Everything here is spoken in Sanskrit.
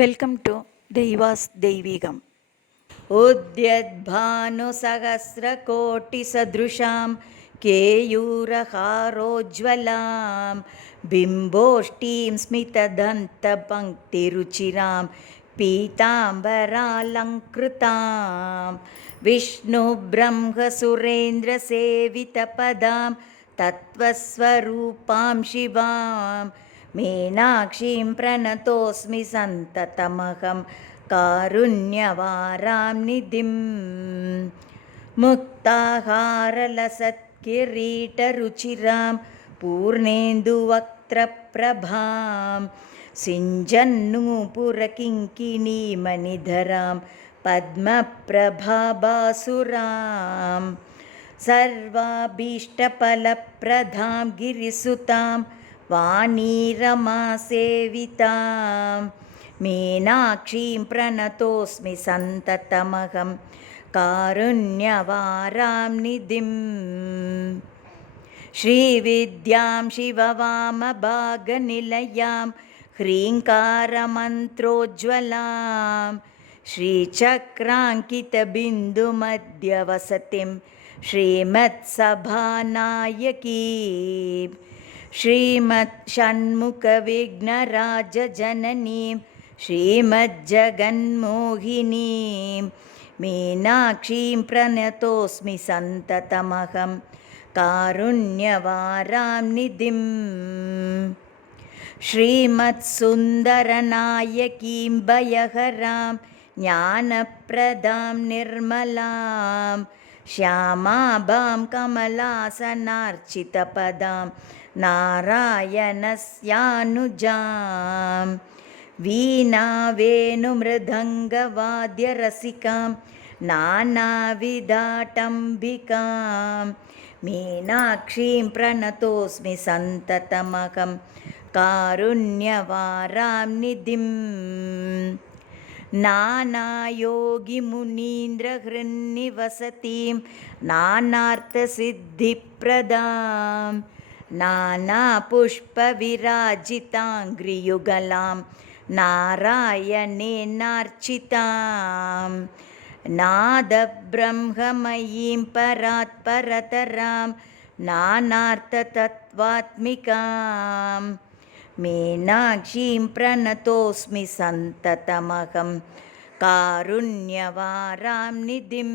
வெல்கம் டு தெய்வாஸ் தெய்வீகம். उद्यद्भानुसहस्रकोटिसदृशां केयूरहारोज्ज्वलां बिम्बोष्टीं स्मितदन्तपङ्क्तिरुचिरां पीताम्बरालङ्कृतां विष्णुब्रह्मसुरेन्द्रसेवितपदां तत्त्वस्वरूपां शिवां मीनाक्षीं प्रणतोऽस्मि सन्ततमहं कारुण्यवारां निधिं मुक्ताहारलसत्किरीटरुचिरां पूर्णेन्दुवक्त्रप्रभां सिञ्जन्नूपुरकिङ्किणीमणिधरां पद्मप्रभाबासुरां सर्वाभीष्टफलप्रदां गिरिसुतां वाणीरमासेवितां मीनाक्षीं प्रणतोऽस्मि सन्ततमहं कारुण्यवारां निधिं श्रीविद्यां शिववामभागनिलयां ह्रीङ्कारमन्त्रोज्ज्वलां श्रीचक्राङ्कितबिन्दुमध्यवसतिं श्रीमत्सभानायकीं श्रीमत्षण्मुखविघ्नराजजननीं श्रीमज्जगन्मोहिनीं मीनाक्षीं प्रणतोऽस्मि सन्ततमहं कारुण्यवारां निधिं श्रीमत्सुन्दरनायकीं भयहरां ज्ञानप्रदां निर्मलां श्यामाभां कमलासनार्चितपदां नारायणस्यानुजां वीणावेणुमृदङ्गवाद्यरसिकां नानाविधाटम्बिकां मीनाक्षीं प्रणतोऽस्मि सन्ततमहं कारुण्यवारां निधिं नानायोगिमुनीन्द्रहृन्निवसतीं नानार्थसिद्धिप्रदां नानापुष्पविराजिताङ्घ्रियुगलां नारायणेनार्चितां नादब्रह्ममयीं परात्परतरां नानार्थतत्त्वात्मिकां मीनाक्षीं प्रणतोऽस्मि सन्ततमहं कारुण्यवारां निधिं